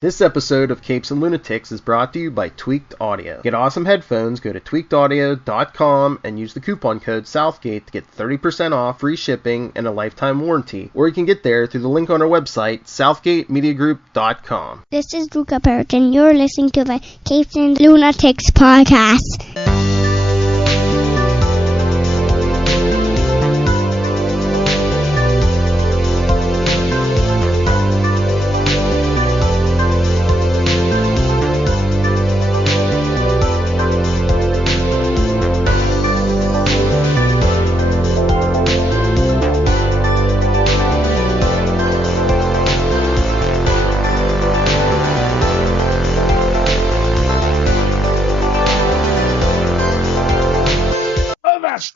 This episode of Capes and Lunatics is brought to you by Tweaked Audio. Get awesome headphones, go to tweakedaudio.com and use the coupon code Southgate to get 30% off, free shipping, and a lifetime warranty. Or you can get there through the link on our website, southgatemediagroup.com. This is Luca Parrott, and you're listening to the Capes and Lunatics Podcast.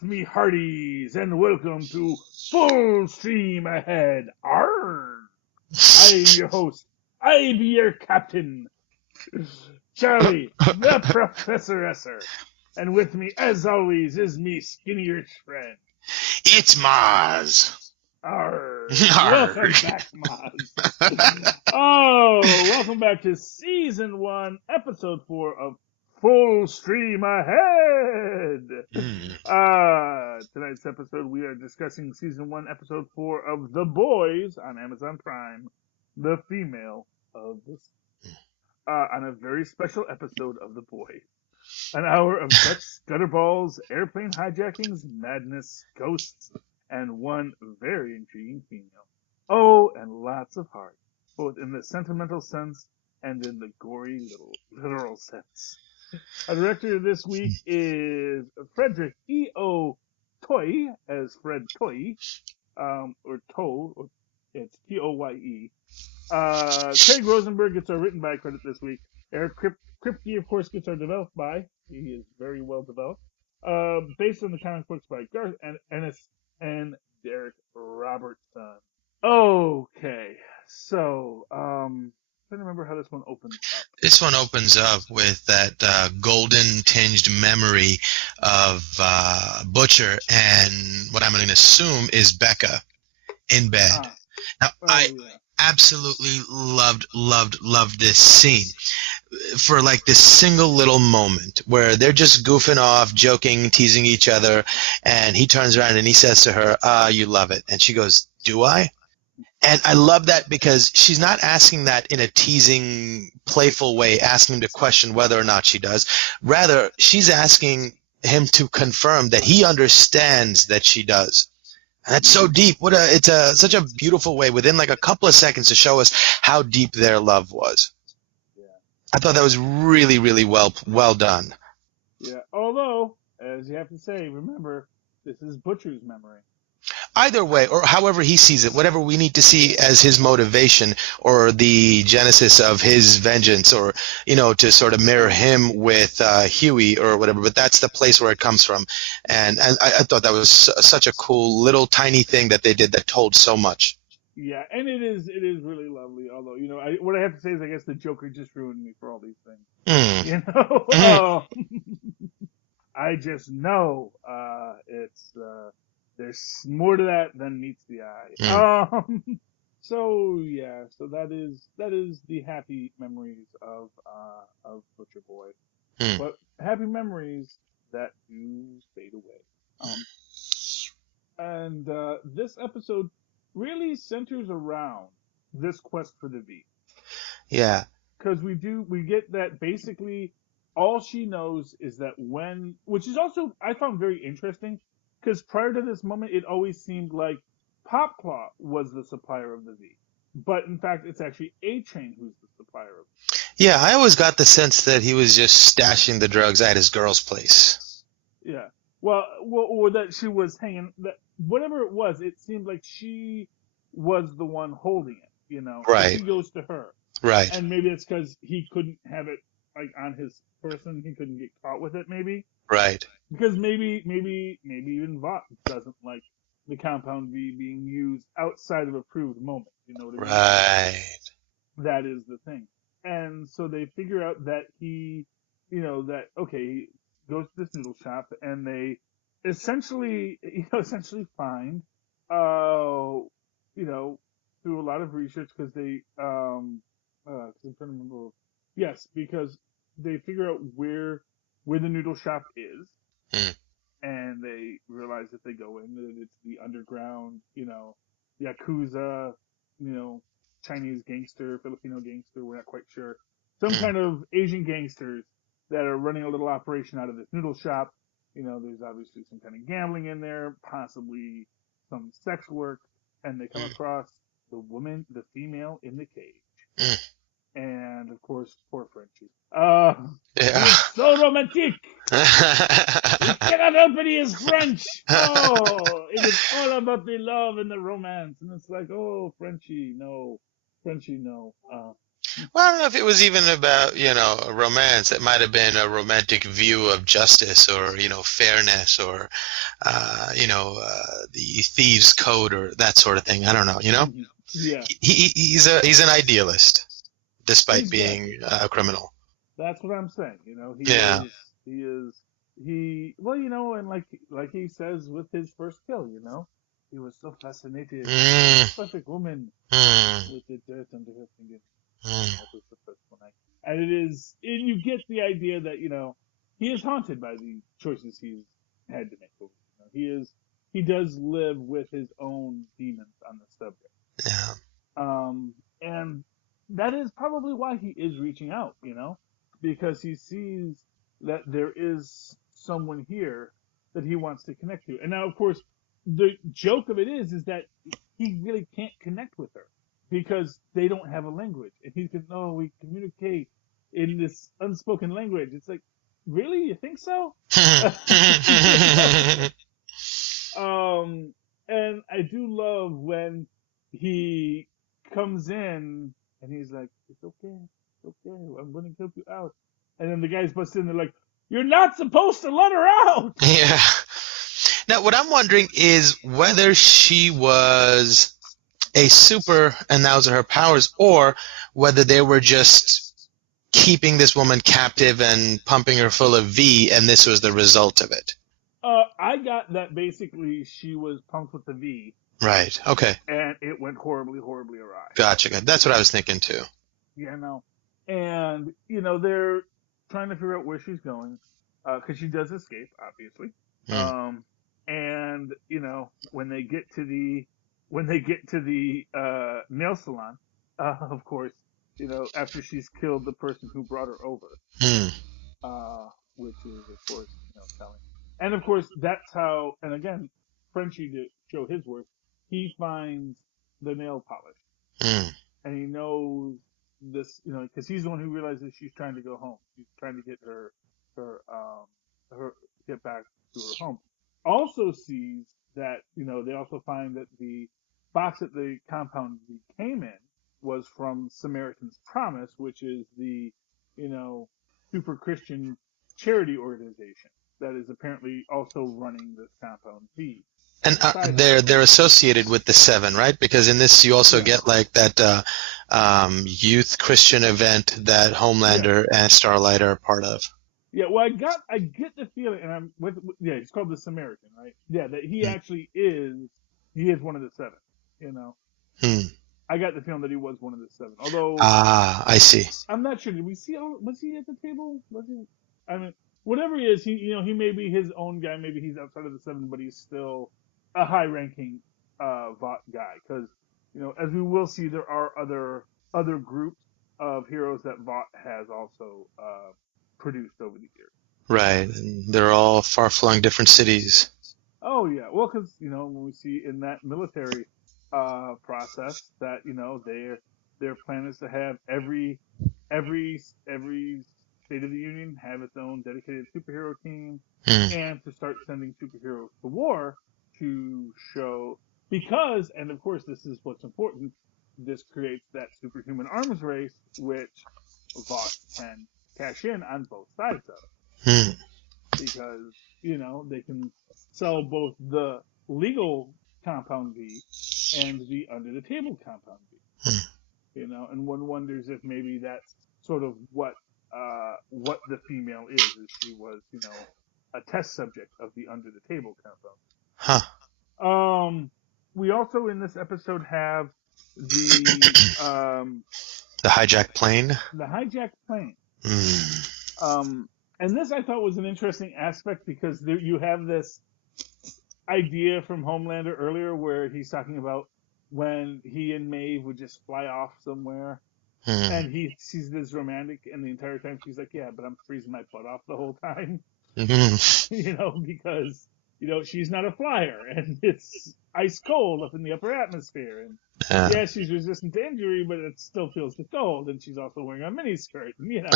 Me hearties, and welcome to Full Stream Ahead. Arr! I'm your host. I be your captain, Charlie, the Professor Esser. And with me, as always, is me skinny rich friend. It's Mozz. Arr! Arr. Welcome back, Mozz. Welcome back to Season 1, Episode 4 of Full Stream Ahead! Tonight's episode, we are discussing Season 1, Episode 4 of The Boys on Amazon Prime, The Female of the on a very special episode of The Boys. An hour of Dutch scutterballs, airplane hijackings, madness, ghosts, and one very intriguing female. Oh, and lots of heart, both in the sentimental sense and in the gory literal sense. Our director this week is Frederick E.O. Toye as Fred Toye, or Toe, or it's T-O-Y-E. Craig Rosenberg gets our written by credit this week. Eric Kripke, of course, gets our developed by. He is very well developed. Based on the comic books by Garth Ennis and Derek Robertson. Okay, so, I don't remember how this one opens up. This one opens up with that golden tinged memory of Butcher and what I'm going to assume is Becca in bed. Now, I absolutely loved this scene for like this single little moment where they're just goofing off, joking, teasing each other, and he turns around and he says to her, you love it. And she goes, do I? And I love that because she's not asking that in a teasing, playful way, asking him to question whether or not she does. Rather, she's asking him to confirm that he understands that she does. And that's so deep. It's such a beautiful way within like a couple of seconds to show us how deep their love was. Yeah. I thought that was really, really well done. Yeah, although, as you have to say, remember, this is Butcher's memory. Either way, or however he sees it, whatever we need to see as his motivation or the genesis of his vengeance, or, to sort of mirror him with Huey or whatever, but that's the place where it comes from. And I thought that was such a cool little tiny thing that they did that told so much. Yeah, and it is really lovely, although, what I have to say is I guess the Joker just ruined me for all these things. I just know it's... there's more to that than meets the eye. So that is the happy memories of Butcher Boy. But happy memories that do fade away. And this episode really centers around this quest for the V. Yeah. Because we get that basically all she knows is that which is also I found very interesting. Because prior to this moment, it always seemed like Popclaw was the supplier of the V. But in fact, it's actually A-Train who's the supplier of it. Yeah, I always got the sense that he was just stashing the drugs at his girl's place. Yeah. Well, or that she was hanging... Whatever it was, it seemed like she was the one holding it, Right. He goes to her. Right. And maybe it's because he couldn't have it, like, on his person. He couldn't get caught with it, maybe. Right. Because maybe even Vought doesn't like the compound V being used outside of approved moments. You know what I mean? Right. That is the thing. And so they figure out that he he goes to this noodle shop and they essentially find, through a lot of research because they 'cause I'm trying to remember. Yes, because they figure out where the noodle shop is, Mm. and they realize if they go in that it's the underground, Yakuza, Chinese gangster, Filipino gangster, we're not quite sure. Some kind of Asian gangsters that are running a little operation out of this noodle shop. There's obviously some kind of gambling in there, possibly some sex work, and they come across the female in the cage. Mm. And of course, poor Frenchie. Yeah. He's so romantic. He cannot help it. He is French. Oh, it is all about the love and the romance. And it's like, oh, Frenchie, no. Frenchie, no. Well, I don't know if it was even about, a romance. It might have been a romantic view of justice or, fairness or, the thieves' code or that sort of thing. I don't know, Yeah. He's an idealist, despite Exactly. being a criminal. That's what I'm saying. He and like he says with his first kill, he was so fascinated. Perfect woman with the dirt under her finger. That was the first one. And you get the idea that, he is haunted by the choices he's had to make. He does live with his own demons on the subject. Yeah. And that is probably why he is reaching out, because he sees that there is someone here that he wants to connect to. And now, of course, the joke of it is that he really can't connect with her because they don't have a language. And he's going, no, we communicate in this unspoken language. It's like, really? You think so? And I do love when he comes in and he's like, it's okay, I'm going to help you out. And then the guys bust in, they're like, you're not supposed to let her out! Yeah. Now, what I'm wondering is whether she was a super and those are her powers, or whether they were just keeping this woman captive and pumping her full of V, and this was the result of it. I got that basically she was pumped with the V. Right, okay. And it went horribly, horribly awry. Gotcha. That's what I was thinking, too. Yeah, no. And, they're trying to figure out where she's going, because she does escape, obviously. And, when they get to the nail salon, of course, after she's killed the person who brought her over, which is, of course, telling. And, of course, that's how, and again, Frenchie, to show his work, he finds the nail polish. And he knows this, because he's the one who realizes she's trying to go home. She's trying to get her get back to her home. Also sees that, they also find that the box that the compound came in was from Samaritan's Promise, which is the, super Christian charity organization that is apparently also running this compound V. And they're associated with the Seven, right? Because in this you also get like that youth Christian event that Homelander and Starlight are a part of. Yeah, well, I get the feeling, and I'm with it's called the Samaritan, right? Yeah, that he actually is one of the Seven. I got the feeling that he was one of the Seven. Although I see. I'm not sure. Did we see? Was he at the table? Was he? I mean, whatever he is, he may be his own guy. Maybe he's outside of the Seven, but he's still a high-ranking Vought guy. Because as we will see, there are other groups of heroes that Vought has also produced over the years. Right, and they're all far-flung different cities. Oh yeah, well, because when we see in that military process that their plan is to have every State of the Union have its own dedicated superhero team, and to start sending superheroes to war to show, because, and of course this is what's important, this creates that superhuman arms race, which Vought can cash in on both sides of. Because, they can sell both the legal Compound V and the under-the-table Compound V. And one wonders if maybe that's sort of what the female is she was, a test subject of the under-the-table Compound. We also in this episode have the The hijacked plane? The hijacked plane. Mm. And this I thought was an interesting aspect because you have this idea from Homelander earlier where he's talking about when he and Maeve would just fly off somewhere. And he sees this romantic, and the entire time she's like, yeah, but I'm freezing my butt off the whole time. Mm-hmm. Because, she's not a flyer, and it's ice cold up in the upper atmosphere. And yeah, she's resistant to injury, but it still feels the cold, and she's also wearing a miniskirt. And,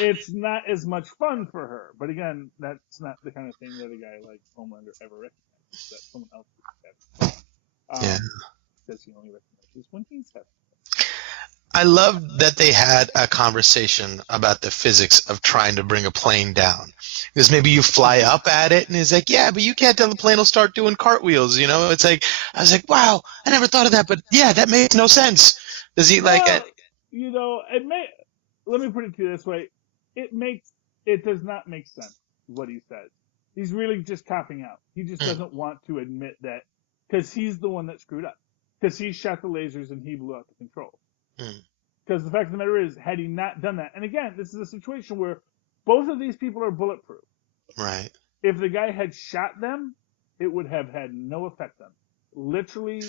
it's not as much fun for her. But again, that's not the kind of thing that a guy like Homelander ever recognizes, that someone else is having. Because he only recognizes when he's having. I love that they had a conversation about the physics of trying to bring a plane down. Because maybe you fly up at it, and he's like, yeah, but you can't tell the plane will start doing cartwheels, It's like, I was like, wow, I never thought of that, but yeah, that makes no sense. Does he let me put it to you this way. It does not make sense, what he says. He's really just copping out. He just doesn't want to admit that, because he's the one that screwed up. Because he shot the lasers and he blew out the controls. Because the fact of the matter is, had he not done that, and again, this is a situation where both of these people are bulletproof. Right. If the guy had shot them, it would have had no effect on them. Literally,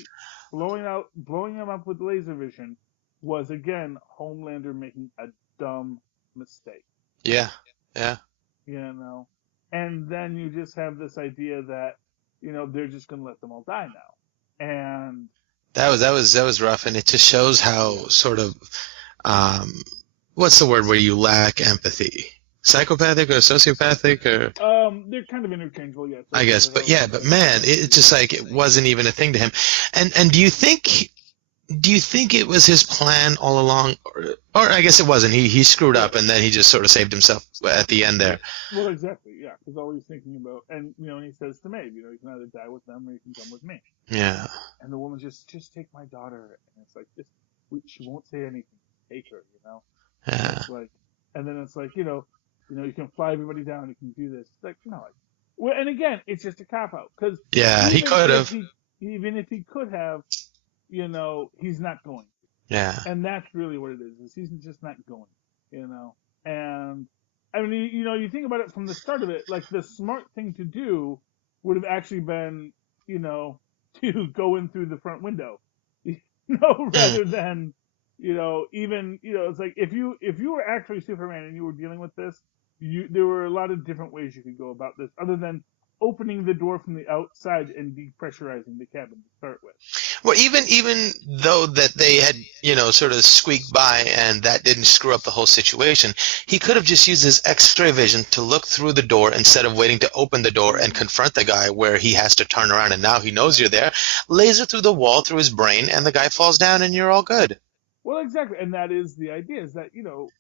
blowing them up with laser vision was, again, Homelander making a dumb mistake. Yeah. And then you just have this idea that, they're just going to let them all die now. And that was rough, and it just shows how sort of what's the word where you lack empathy? Psychopathic or sociopathic or they're kind of interchangeable, yes. I guess, but man, it's just like it wasn't even a thing to him. And do you think it was his plan all along, or I guess it wasn't? He screwed up, and then he just sort of saved himself at the end there. Well, exactly, yeah. Because all he's thinking about, and and he says to Maeve, you can either die with them or you can come with me. Yeah. And the woman just take my daughter, and it's like she won't say anything. Take her, Yeah. It's like, and then it's like you can fly everybody down, you can do this. It's like well, and again, it's just a cop out because he could have. Even if he could have. He's not going to. Yeah. And that's really what it is he's just not going, And, I mean, you think about it from the start of it, like the smart thing to do would have actually been, to go in through the front window, rather than, even, it's like if you were actually Superman and you were dealing with this, there were a lot of different ways you could go about this other than opening the door from the outside and depressurizing the cabin to start with. Well, even though that they had, sort of squeaked by and that didn't screw up the whole situation, he could have just used his X-ray vision to look through the door instead of waiting to open the door and confront the guy where he has to turn around and now he knows you're there. Laser through the wall, through his brain, and the guy falls down and you're all good. Well, exactly, and that is the idea, is that,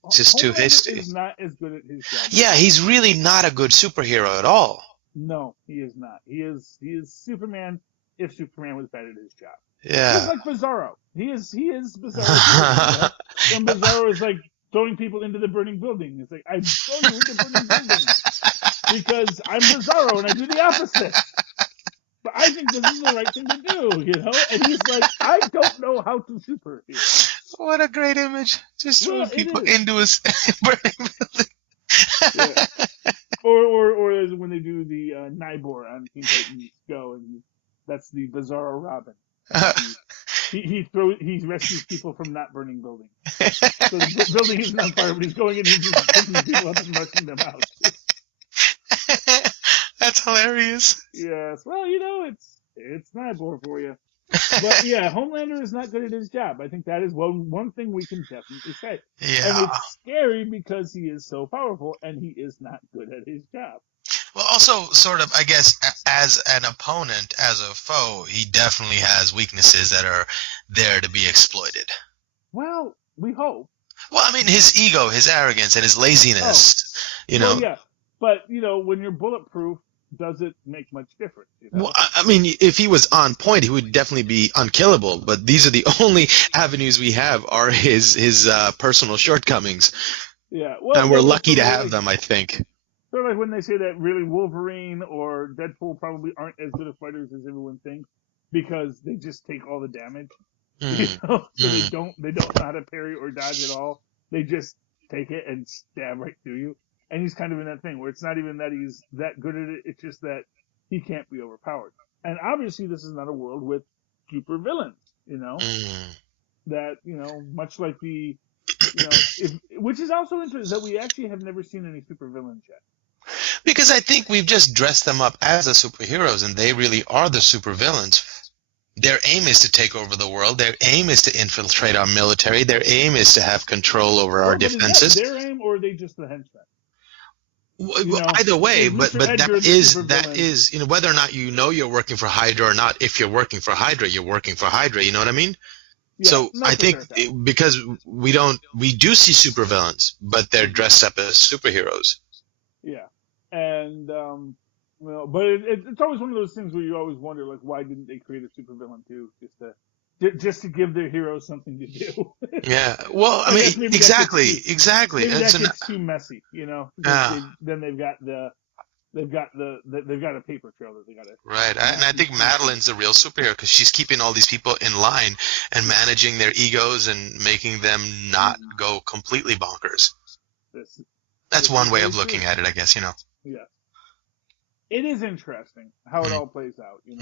just too hasty. Is not as good at his job. Yeah, he's really not a good superhero at all. No, he is not. He is Superman if Superman was bad at his job. Yeah. He's like Bizarro. He is Bizarro. And Bizarro is like throwing people into the burning building. It's like, I throw you into burning buildings because I'm Bizarro and I do the opposite. But I think this is the right thing to do, And he's like, I don't know how to superhero. What a great image. Just throwing people into a burning building. Yeah. Or as when they do the Nybor on Teen Titans Go, and that's the Bizarro Robin. He rescues people from not burning buildings. So the building isn't on fire, but he's going in and just picking people up and marking them out. That's hilarious. Yes, well, it's Nybor for you. But yeah, Homelander is not good at his job. I think that is one thing we can definitely say. Yeah. And it's scary because he is so powerful and he is not good at his job. Well, also, sort of, I guess, as an opponent, as a foe, he definitely has weaknesses that are there to be exploited. Well, we hope. Well, I mean, his ego, his arrogance, and his laziness, Well, yeah, but, when you're bulletproof, does it make much difference? Well, I mean, if he was on point, he would definitely be unkillable, but these are the only avenues we have are his personal shortcomings. Yeah. Well, and we're lucky to have them, I think. Sort of like when they say that really Wolverine or Deadpool probably aren't as good of fighters as everyone thinks because they just take all the damage. So they don't know how to parry or dodge at all. They just take it and stab right through you. And he's kind of in that thing where it's not even that he's that good at it, it's just that he can't be overpowered. And obviously this is not a world with super villains, that, much like the, which is also interesting that we actually have never seen any super villains yet. Because I think we've just dressed them up as the superheroes, and they really are the supervillains. Their aim is to take over the world. Their aim is to infiltrate our military. Their aim is to have control over our defenses. Is that their aim, or are they just the henchmen? Either way, but that is whether or not you're working for Hydra or not. If you're working for Hydra, you're working for Hydra. You know what I mean? Yeah, so I think because we do see supervillains, but they're dressed up as superheroes. Yeah, and but it's always one of those things where you always wonder, like, why didn't they create a supervillain too, just to give their heroes something to do? Yeah, well, I mean, exactly. Maybe that gets too messy, then they've got a paper trail that they got to. Right, and I think Madeline's the real superhero because she's keeping all these people in line and managing their egos and making them not go completely bonkers. That's one way of looking at it, I guess. Yeah. It is interesting how it all plays out, and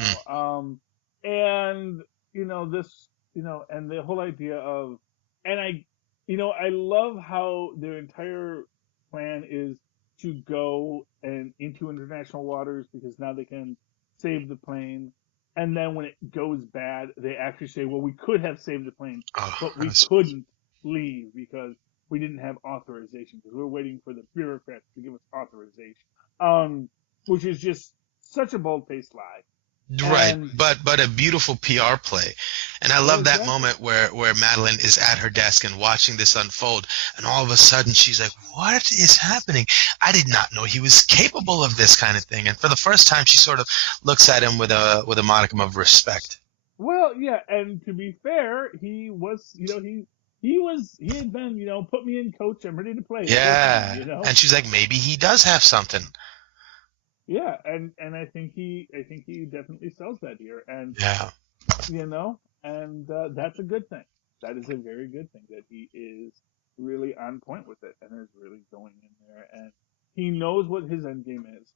this, and the whole idea of, and I love how their entire plan is to go into international waters because now they can save the plane, and then when it goes bad, they actually say, well, we could have saved the plane, but we couldn't leave because we didn't have authorization because we're waiting for the bureaucrats to give us authorization. Which is just such a bold-faced lie. Right, but a beautiful PR play. And I love that moment where Madeline is at her desk and watching this unfold, and all of a sudden she's like, what is happening? I did not know he was capable of this kind of thing. And for the first time, she sort of looks at him with a modicum of respect. Well, yeah, and to be fair, he was, he had been, put me in, coach, I'm ready to play. Yeah, and she's like, maybe he does have something. Yeah, and I think he definitely sells that here, and and that's a good thing. That is a very good thing that he is really on point with it and is really going in there, and he knows what his end game is,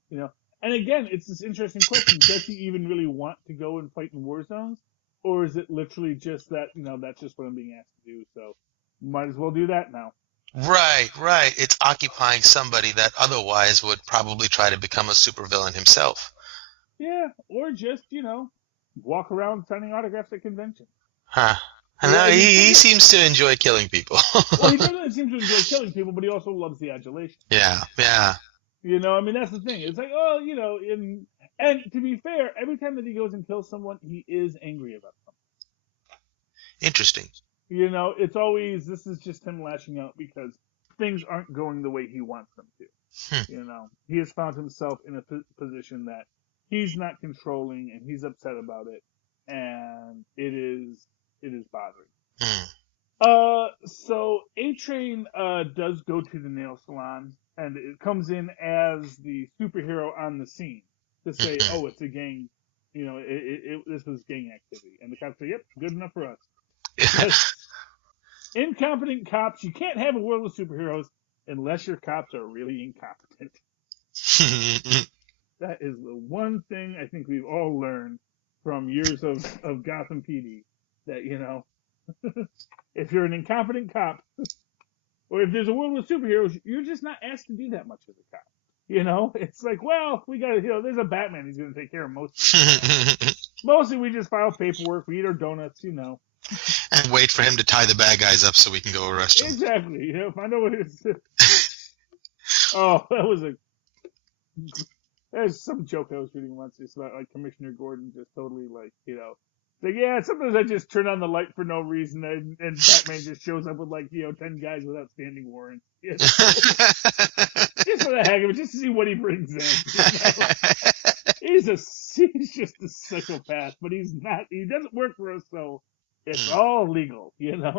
And again, it's this interesting question: does he even really want to go and fight in war zones, or is it literally just that that's just what I'm being asked to do? So might as well do that now. Right. It's occupying somebody that otherwise would probably try to become a supervillain himself. Yeah, or just, walk around signing autographs at conventions. Huh. I know, he seems to enjoy killing people. Well, he doesn't seem to enjoy killing people, but he also loves the adulation. Yeah. That's the thing. It's like, and to be fair, every time that he goes and kills someone, he is angry about something. Interesting. It's always, this is just him lashing out because things aren't going the way he wants them to. He has found himself in a position that he's not controlling and he's upset about it, and it is bothering. So A-Train does go to the nail salon, and it comes in as the superhero on the scene to say, oh, it's a gang, this was gang activity. And the cops say, yep, good enough for us. Incompetent cops. You can't have a world of superheroes unless your cops are really incompetent. That is the one thing I think we've all learned from years of Gotham PD. That, if you're an incompetent cop, or if there's a world with superheroes, you're just not asked to do that much as a cop. It's like, well, we got to, there's a Batman. He's going to take care of most of it. Mostly we just file paperwork. We eat our donuts, And wait for him to tie the bad guys up so we can go arrest him. Exactly. If I know what it is. Oh, there's some joke I was reading once just about like Commissioner Gordon just totally like, yeah, sometimes I just turn on the light for no reason and Batman just shows up with 10 guys without standing warrants. Just for the heck of it, just to see what he brings in. He's just a psychopath, but he doesn't work for us, so it's all legal, Yeah.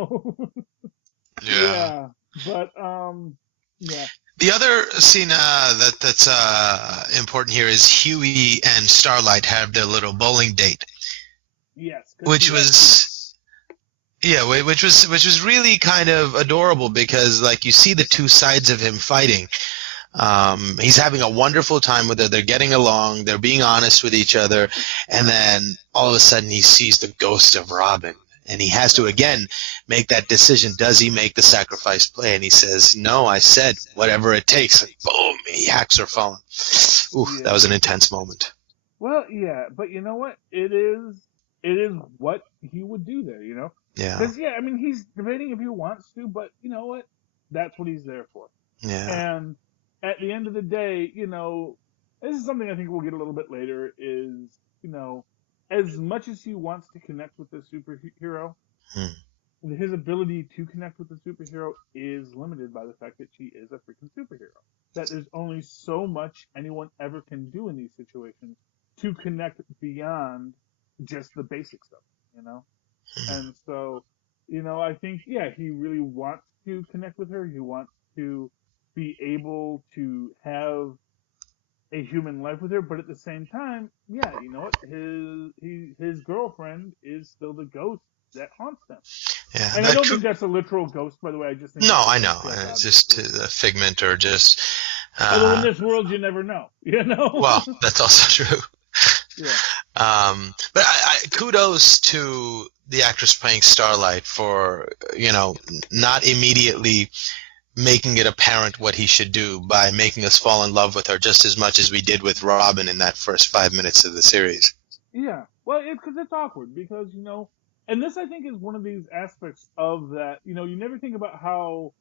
But, yeah. The other scene that's important here is Huey and Starlight have their little bowling date. Yes. Which was Yeah, which was really kind of adorable because like you see the two sides of him fighting. He's having a wonderful time with her. They're getting along. They're being honest with each other. And then all of a sudden he sees the ghost of Robin. And he has to, again, make that decision. Does he make the sacrifice play? And he says, no, I said whatever it takes. And boom, he hacks her phone. Ooh, Yeah. that was an intense moment. Well, yeah, but you know what? It is what he would do there, you know? Yeah. Because, yeah, I mean, he's debating if he wants to, but you know what? That's what he's there for. Yeah. And at the end of the day, you know, this is something I think we'll get a little bit later is, you know, as much as he wants to connect with the superhero, his ability to connect with the superhero is limited by the fact that she is a freaking superhero. That there's only so much anyone ever can do in these situations to connect beyond just the basic stuff, you know? And so, you know, I think, yeah, he really wants to connect with her. He wants to be able to have a human life with her, but at the same time, yeah, you know what? His girlfriend is still the ghost that haunts them. Yeah. And I don't think that's a literal ghost, by the way. I just think No, I know. It's just a figment or just. Although in this world, you never know. You know. Well, that's also true. Yeah. But kudos to the actress playing Starlight for, you know, not immediately making it apparent what he should do by making us fall in love with her just as much as we did with Robin in that first 5 minutes of the series. Yeah. Well, because it's awkward because, you know, and this I think is one of these aspects of that, you know, you never think about how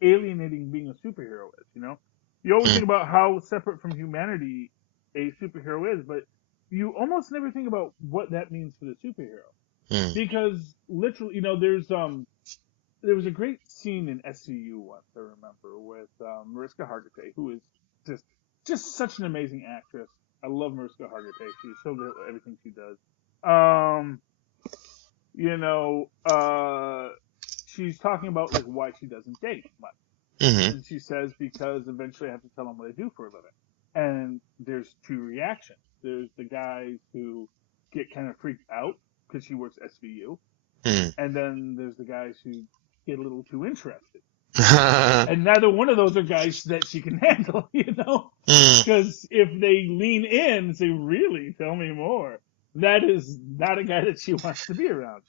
alienating being a superhero is, you know? You always think about how separate from humanity a superhero is, but you almost never think about what that means for the superhero. Because literally, you know, there was a great scene in SCU once, I remember, with Mariska Hargitay, who is just such an amazing actress. I love Mariska Hargitay. She's so good at everything she does. You know, she's talking about like why she doesn't date much. And she says, because eventually I have to tell them what I do for a living. And there's two reactions. There's the guys who get kind of freaked out because she works SVU. And then there's the guys who get a little too interested. And neither one of those are guys that she can handle, you know? Because if they lean in and say, really, tell me more, that is not a guy that she wants to be around.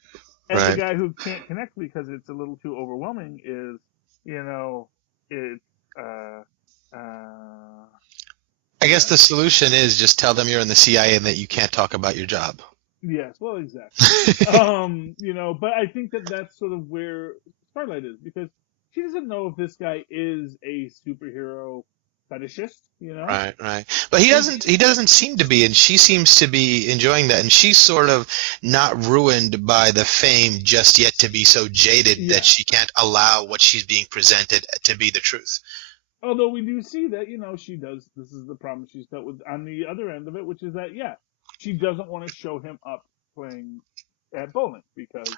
And the guy who can't connect because it's a little too overwhelming is, you know, I guess the solution is just tell them you're in the CIA and that you can't talk about your job. Yes, well, exactly. You know, but I think that that's sort of where Starlight is, because she doesn't know if this guy is a superhero fetishist, you know? Right. But he doesn't seem to be, and she seems to be enjoying that, and she's sort of not ruined by the fame just yet to be so jaded that she can't allow what she's being presented to be the truth. Although we do see that, you know, this is the problem she's dealt with on the other end of it, which is that, she doesn't want to show him up playing at bowling because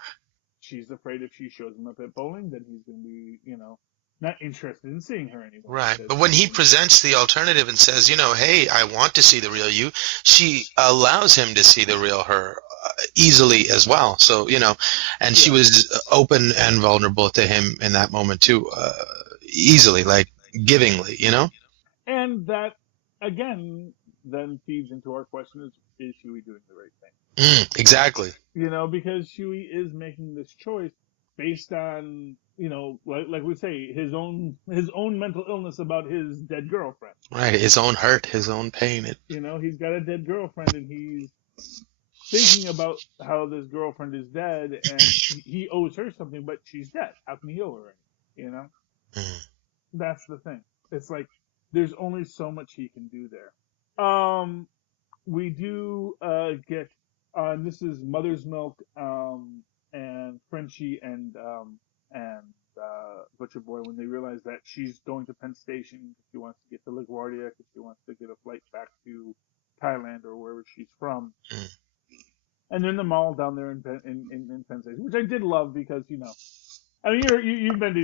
she's afraid if she shows him up at bowling, then he's going to be, you know, not interested in seeing her anymore. Right. But when he presents the alternative and says, you know, hey, I want to see the real you, she allows him to see the real her easily as well. So, you know, and she was open and vulnerable to him in that moment too, easily, like givingly, you know? And that, again, then feeds into our question is Huey doing the right thing? Exactly. You know, because Huey is making this choice based on, you know, like we say, his own mental illness about his dead girlfriend. Right, his own hurt, his own pain. You know, he's got a dead girlfriend, and he's thinking about how this girlfriend is dead, and he owes her something, but she's dead. How can he owe her anything? You know? That's the thing. It's like, there's only so much he can do there. We do get, this is Mother's Milk, and Frenchie and Butcher Boy, when they realize that she's going to Penn Station because she wants to get to LaGuardia, because she wants to get a flight back to Thailand or wherever she's from. And they're in the mall down there in Penn Station, which I did love because, you know, I mean,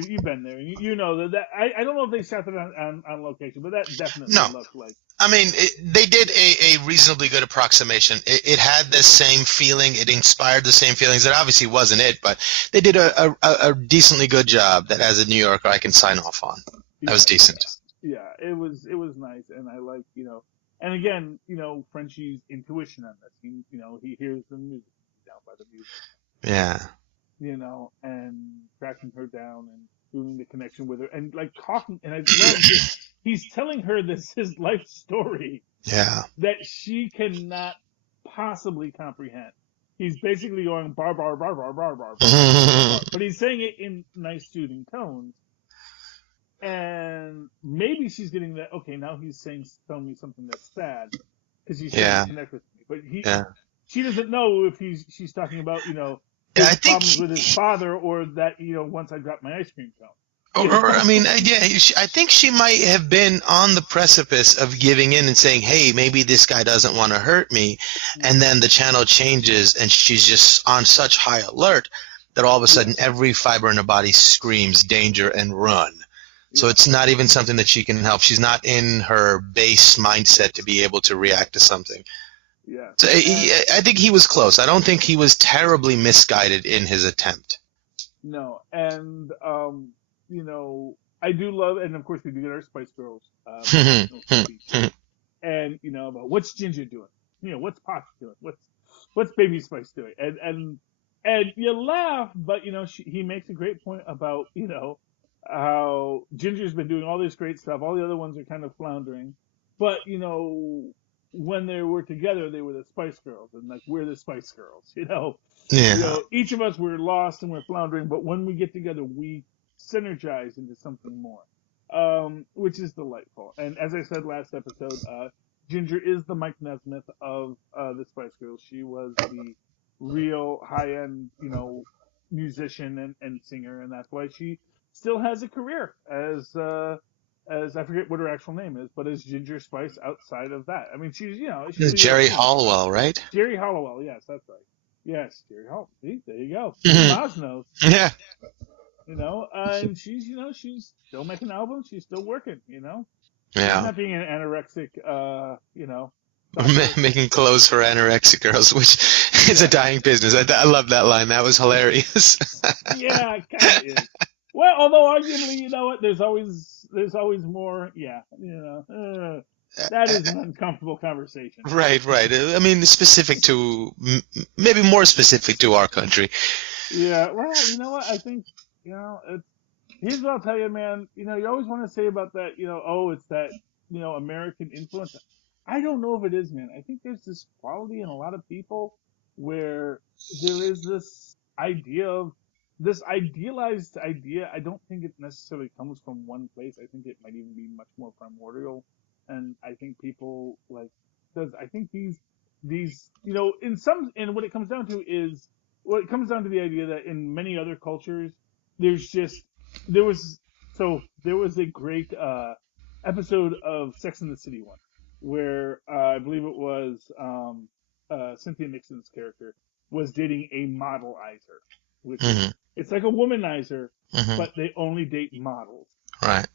you've been there. You know that I don't know if they shot that on location, but that definitely looked like. I mean, they did a reasonably good approximation. It had the same feeling. It inspired the same feelings. It obviously wasn't it, but they did a decently good job that as a New Yorker I can sign off on. That was decent. Yeah, it was nice, and I like, and again, Frenchie's intuition on this. He hears the music down by the music. Yeah. And tracking her down and doing the connection with her and like talking, and I love he's telling her his life story. Yeah. That she cannot possibly comprehend. He's basically going bar, but he's saying it in nice soothing tones. And maybe she's getting that. Okay, now he's telling me something that's sad because he's trying to connect with me. But she doesn't know if she's talking about his problems with his father or that once I dropped my ice cream cone. I think she might have been on the precipice of giving in and saying, "Hey, maybe this guy doesn't want to hurt me," and then the channel changes and she's just on such high alert that all of a sudden every fiber in her body screams danger and run. So it's not even something that she can help. She's not in her base mindset to be able to react to something. Yeah. So I think he was close. I don't think he was terribly misguided in his attempt. No, and I do love, and of course we do get our Spice Girls. And about what's Ginger doing? What's Pops doing? What's Baby Spice doing? And you laugh, but he makes a great point about how Ginger's been doing all this great stuff. All the other ones are kind of floundering. But, when they were together, they were the Spice Girls. And, like, we're the Spice Girls, Yeah. Each of us, we're lost and we're floundering. But when we get together, we synergize into something more, which is delightful. And as I said last episode, Ginger is the Mike Nesmith of the Spice Girls. She was the real high-end, musician and singer. And that's why she still has a career as I forget what her actual name is, but as Ginger Spice outside of that. I mean, she's Jerry Halliwell, right? Jerry Halliwell, yes, that's right. Yes, Jerry Halliwell. See, there you go. Mozz knows. Yeah. And she's still making albums. She's still working. Yeah. She's not being an anorexic. Making clothes for anorexic girls, which is a dying business. I love that line. That was hilarious. Yeah, it kind of is. Well, although arguably, there's always more. Yeah, that is an uncomfortable conversation. Right. I mean, maybe more specific to our country. Yeah. Well, you know what? I think here's what I'll tell you, man. You always want to say about that. It's that American influence. I don't know if it is, man. I think there's this quality in a lot of people where there is this idea of. This idealized idea, I don't think it necessarily comes from one place. I think it might even be much more primordial. And I think people I think these, and what it comes down to is, the idea that in many other cultures, there was a great, episode of Sex and the City one, where, I believe it was, Cynthia Nixon's character was dating a modelizer, which it's like a womanizer, but they only date models. Right.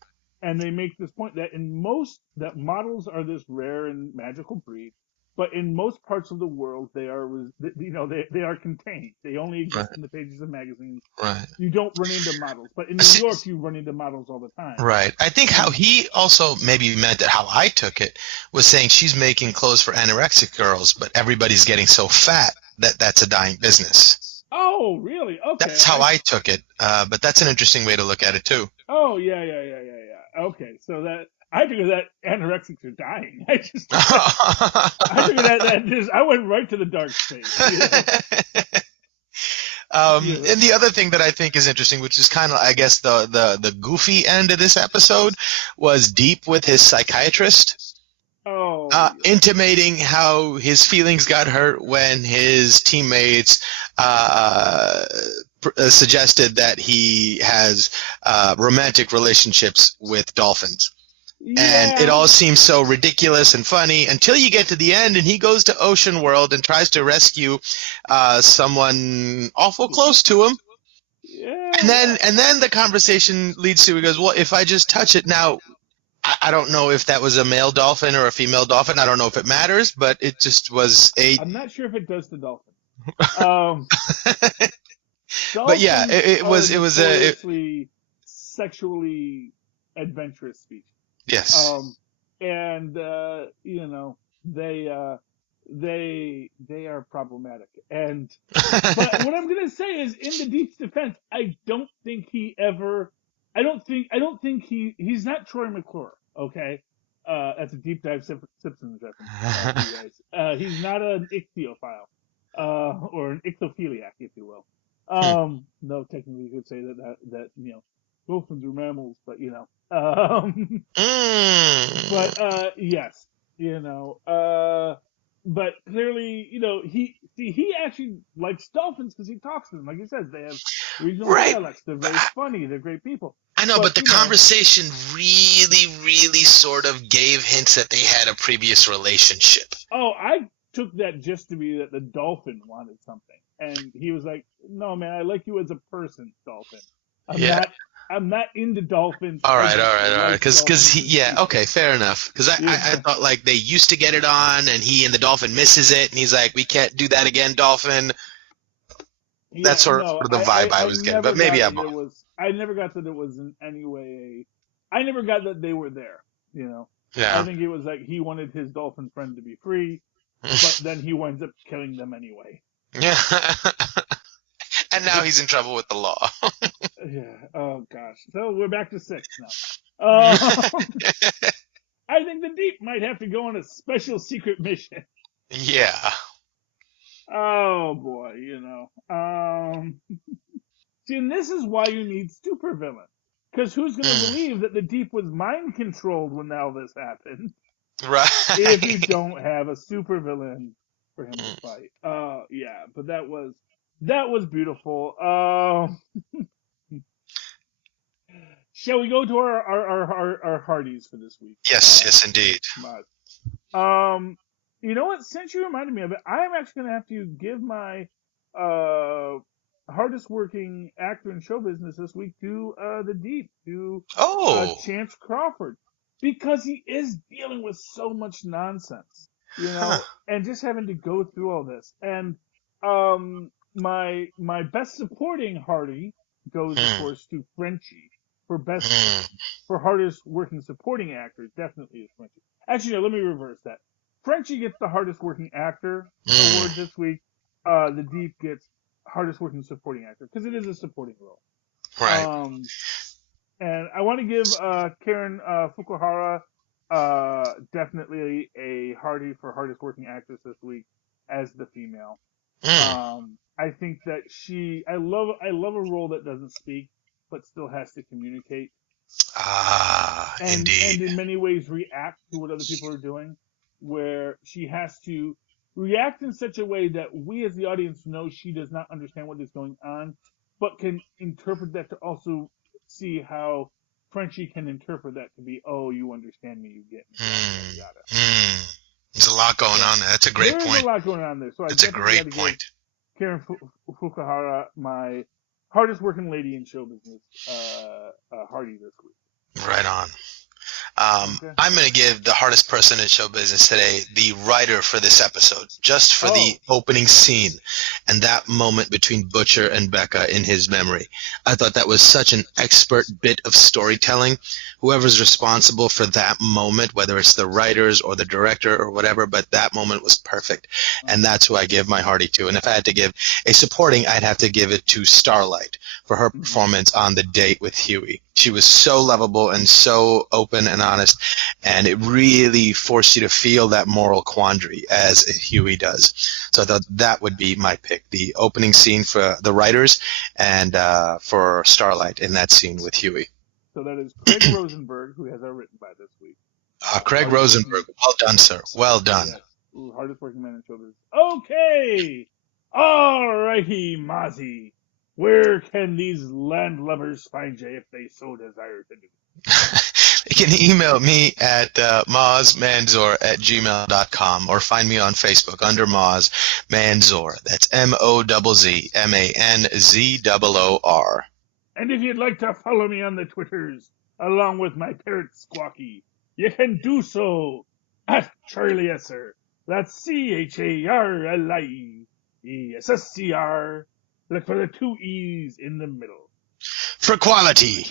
And they make this point that that models are this rare and magical breed, but in most parts of the world they are, they are contained. They only exist in the pages of magazines. Right. You don't run into models, but in New York you run into models all the time. Right. I think how he also maybe meant it, how I took it, was saying she's making clothes for anorexic girls, but everybody's getting so fat that's a dying business. Oh, really? Okay. That's how I took it, but that's an interesting way to look at it too. Oh, yeah. Okay, so I figured that anorexics are dying. I figured that I went right to the dark space. And the other thing that I think is interesting, which is kind of, I guess, the goofy end of this episode, was Deep with his psychiatrist. Intimating how his feelings got hurt when his teammates suggested that he has romantic relationships with dolphins. Yeah. And it all seems so ridiculous and funny until you get to the end and he goes to Ocean World and tries to rescue someone awful close to him. Yeah. And then the conversation leads to, he goes, well, if I just touch it now, I don't know if that was a male dolphin or a female dolphin. I don't know if it matters, but it just was a. I'm not sure if it does to dolphins. But yeah, it was notoriously sexually adventurous species. Yes. And you know, they are problematic. And but what I'm gonna say is, in the Deep's defense, I don't think he's not Troy McClure. Okay, that's a deep dive Simpsons reference, you guys. He's not an ichthyophile, or an ichthyophiliac, if you will. No, technically you could say that you know, dolphins are mammals, but you know. But yes, you know. But clearly, you know, he actually likes dolphins because he talks to them. Like he says, they have regional dialects. They're very funny. They're great people. I know, but the conversation really, really sort of gave hints that they had a previous relationship. Oh, I took that just to be that the dolphin wanted something. And he was like, no, man, I like you as a person, dolphin. I'm not into dolphins. All right. Because okay, fair enough. Because I thought like they used to get it on, and the dolphin misses it, and he's like, we can't do that again, dolphin. That's sort of the vibe I was getting, but maybe I'm wrong. I never got that it was in any way. I never got that they were there. You know. Yeah. I think it was like he wanted his dolphin friend to be free, but then he winds up killing them anyway. Yeah. And now he's in trouble with the law. Yeah. Oh gosh. So we're back to 6 now. I think the Deep might have to go on a special secret mission. Yeah. Oh boy, you know. See, and this is why you need supervillain. Because who's going to believe that the Deep was mind controlled when all this happened? Right. If you don't have a supervillain for him to fight. Yeah, but that was beautiful. Shall we go to our Hardies for this week? Yes, indeed. You know what? Since you reminded me of it, I'm actually going to have to give my hardest working actor in show business this week to the Deep, to Chance Crawford, because he is dealing with so much nonsense, you know, and just having to go through all this. And my best supporting Hardy goes, of course, to Frenchie for hardest working supporting actor. Definitely is Frenchie. Actually, no, let me reverse that. Frenchie gets the hardest working actor award this week. The Deep gets hardest working supporting actor because it is a supporting role. Right. And I want to give Karen Fukuhara definitely a Hardy for hardest working actress this week as the female. I think that I love a role that doesn't speak but still has to communicate. Indeed. And in many ways react to what other people are doing, where she has to react in such a way that we as the audience know she does not understand what is going on, but can interpret that to also see how Frenchie can interpret that to be, oh, you understand me, you get me. There's a lot going on there. That's a great point. There's a lot going on there. So that's a great point. Karen Fukuhara, my hardest working lady in show business, Hardy this week. Right on. I'm going to give the hardest person in show business today, the writer for this episode, just for the opening scene and that moment between Butcher and Becca in his memory. I thought that was such an expert bit of storytelling. Whoever's responsible for that moment, whether it's the writers or the director or whatever, but that moment was perfect. And that's who I give my Hardy to. And if I had to give a supporting, I'd have to give it to Starlight for her performance on the date with Huey. She was so lovable and so open and honest, and it really forced you to feel that moral quandary as Huey does. So I thought that would be my pick, the opening scene for the writers and for Starlight in that scene with Huey. So that is Craig Rosenberg, who has our written by this week. Craig Rosenberg, well done, sir. Well done. Yes. Ooh, hardest working man in showbiz. Okay! Alrighty, Mozzie. Where can these landlubbers find you if they so desire to do? You can email me at mozzmanzor@gmail.com or find me on Facebook under Mozz Manzor. That's MOZZMANZOOR. And if you'd like to follow me on the Twitters, along with my parrot Squawky, you can do so at Charlie Esser. That's CharlieEssser. Look for the 2 E's in the middle. For quality.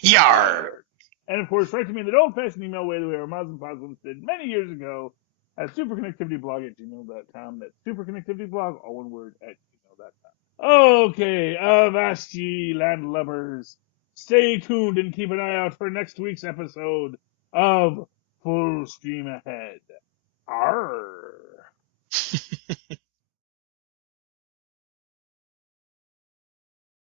Yar! And of course, write to me in the old-fashioned email way the way our Mozz and Positives did many years ago at superconnectivityblog@gmail.com. That's superconnectivityblog, all one word, @gmail.com. Okay, avast ye landlubbers. Stay tuned and keep an eye out for next week's episode of Full Stream Ahead.